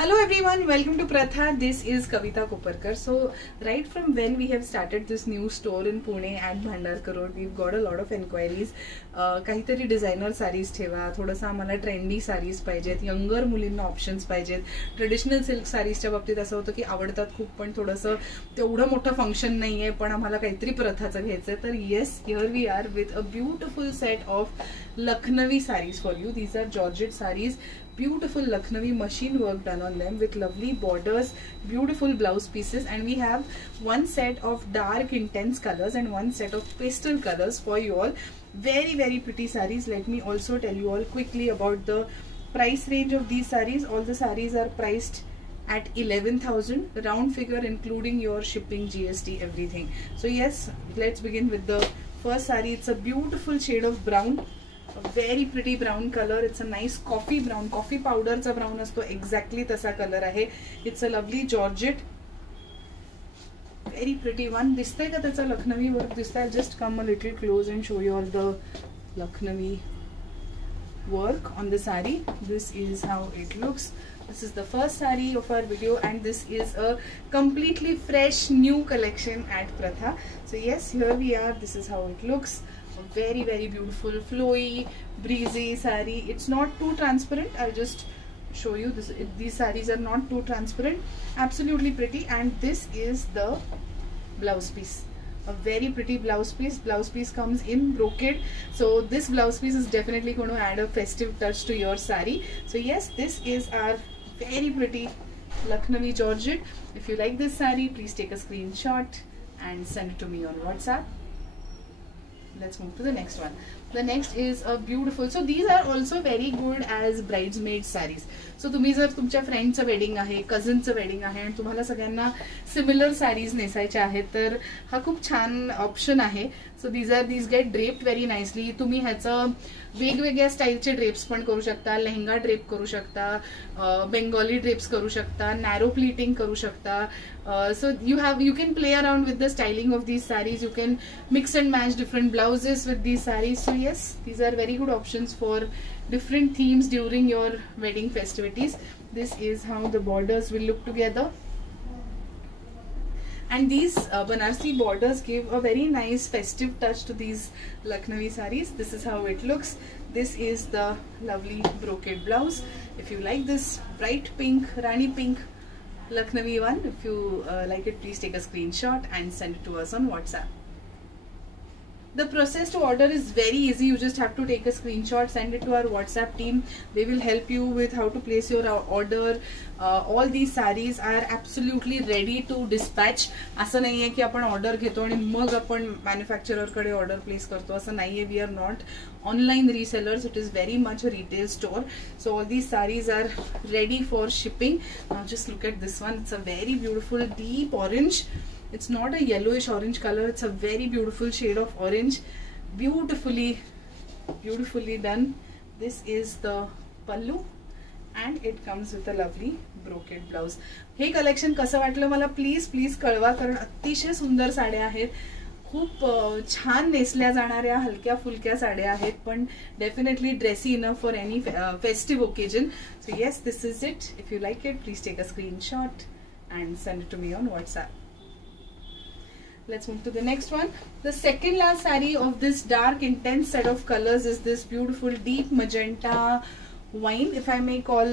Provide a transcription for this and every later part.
Hello everyone, welcome to Pratha. This is Kavita Koparkar. So right from when we have started this new store in Pune at Bhandarkar Road, we've got a lot of enquiries. काहीतरी designer sarees ठेवा, थोडंसं आम्हाला trendy sarees पाहिजेत, younger मुलींना options पाहिजेत. Traditional silk साडीजच्या बाबतीत असं होतं की आवडतात खूप, पण थोडंसं तेवढं मोठं फंक्शन नाहीये, पण आम्हाला काहीतरी प्रथाचं घ्यायचंय. तर yes, here we are with a beautiful set of Lucknowi sarees for you. These are Georgette sarees, beautiful Lucknowi machine work done on them with lovely borders, beautiful blouse pieces, and we have one set of dark intense colors and one set of pastel colors for you all. Very pretty sarees. Let me also tell you all quickly about the price range of these sarees. All the sarees are priced at 11,000 round figure, including your shipping, GST, everything. So yes, let's begin with the first saree. It's a beautiful shade of brown, a very pretty brown color. It's a nice coffee brown, coffee powder चा brown असतो, exactly तसा color आहे. It's a lovely Georgette, very pretty one. दिसतंय का त्याचा Lucknowi work? दिसतंय? Just come a little close and show you all the Lucknowi work on the saree. This is how it looks. This is the first saree of our video, and this is a completely fresh new collection at Pratha. So yes, here we are. This is how it looks. A very beautiful, flowy, breezy saree. It's not too transparent. I'll just show you this. These sarees are not too transparent. Absolutely pretty. And this is the blouse piece. A very pretty blouse piece. Blouse piece comes in brocade. So this blouse piece is definitely going to add a festive touch to your saree. So yes, this is our very pretty Lucknowi Georgette. If you like this saree, please take a screenshot and send it to me on WhatsApp. Let's move to the next one. The next is a beautiful, so these are also very good as bridesmaid sarees. So तुम्ही जर तुमच्या फ्रेंडचं wedding आहे, कझनचं wedding आहे आणि तुम्हाला सगळ्यांना similar sarees नेसायच्या आहेत, तर हा खूप छान ऑप्शन आहे. सो these get draped very nicely. तुम्ही ह्याचं वेगवेगळ्या स्टाईलचे ड्रेप्स पण करू शकता, लेहंगा ड्रेप करू शकता, बेंगॉली ड्रेप्स करू शकता, नॅरो प्लीटिंग करू शकता. So you can play around with the styling of these sarees. You can mix and match different blouses with these sarees. So yes, these are very good options for different themes during your wedding festivities. This is how the borders will look together. And these Banarsi borders give a very nice festive touch to these Lucknowi sarees. This is how it looks. This is the lovely brocade blouse. If you like this bright pink, Rani pink Lucknowi one, if you like it, please take a screenshot and send it to us on WhatsApp. The process to order is very easy. You just have to take a screenshot, send it to our WhatsApp team. They will help you with how to place your order. All these sarees are absolutely ready to dispatch. असं नाहीये की आपण order घेतो आणि मग आपण manufacturer कडे order place करतो, असं नाहीये. We are not online resellers. It is very much a retail store. So all these sarees are ready for shipping. Now just look at this one. It's a very beautiful deep orange. It's not a yellowish orange color. It's a very beautiful shade of orange. Beautifully done. This is the pallu, and it comes with a lovely brocade blouse. हे collection कसं वाटलं मला please कळवा, कारण अतिशय सुंदर साड्या आहेत. खूप छान नेसल्या जाणाऱ्या हलक्या फुलक्या साड्या आहेत, पण definitely dressy enough for any festive occasion. So yes, this is it. If you like it, please take a screenshot and send it to me on WhatsApp. Let's move to the next one. The second last saree of this dark intense set of colors is this beautiful deep magenta wine, if I may call.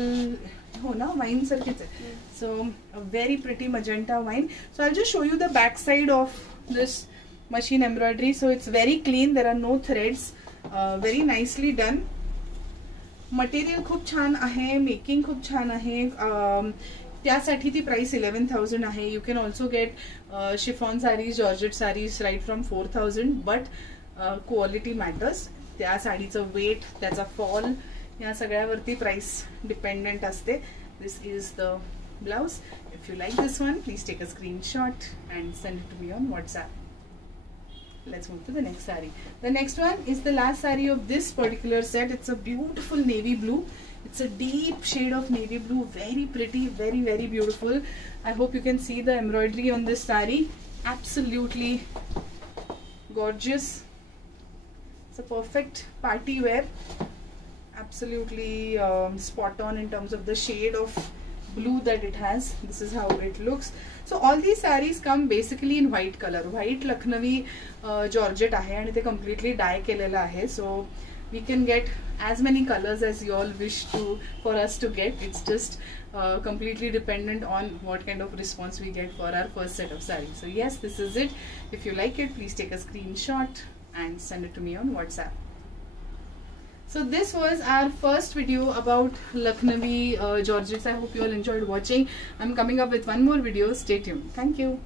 Oh no, wine sarkhich hai. So a very pretty magenta wine. So I'll just show you the back side of this machine embroidery. So it's very clean. There are no threads. Very nicely done. Material खूप छान आहे, making खूप छान आहे. त्यासाठी ती price 11,000 आहे. You can also get chiffon sarees, georgette sarees right from 4,000, but quality matters. त्या साडीचं वेट, त्याचा फॉल, या सगळ्यावरती प्राइस डिपेंडेंट असते. This is the blouse. If you like this one, please take a screenshot and send it to me on WhatsApp. Let's move to the next saree. The next one is the last saree of this particular set. It's a beautiful navy blue. It's a deep shade of navy blue. Very pretty, very beautiful. I hope you can see the embroidery on this saree. Absolutely gorgeous. It's a perfect party wear. Absolutely spot on in terms of the shade of blue that it has. This is how it looks. So all these sarees come basically in white color. White Lucknowi georgette आहे आणि ते completely dye केलेलं आहे. So we can get as many colors as you all wish for us to get. It's just completely dependent on what kind of response we get for our first set of sarees. So yes, this is it. If you like it, please take a screenshot and send it to me on WhatsApp. So this was our first video about Lucknowi georgettes. I hope you all enjoyed watching. I'm coming up with one more video. Stay tuned. Thank you.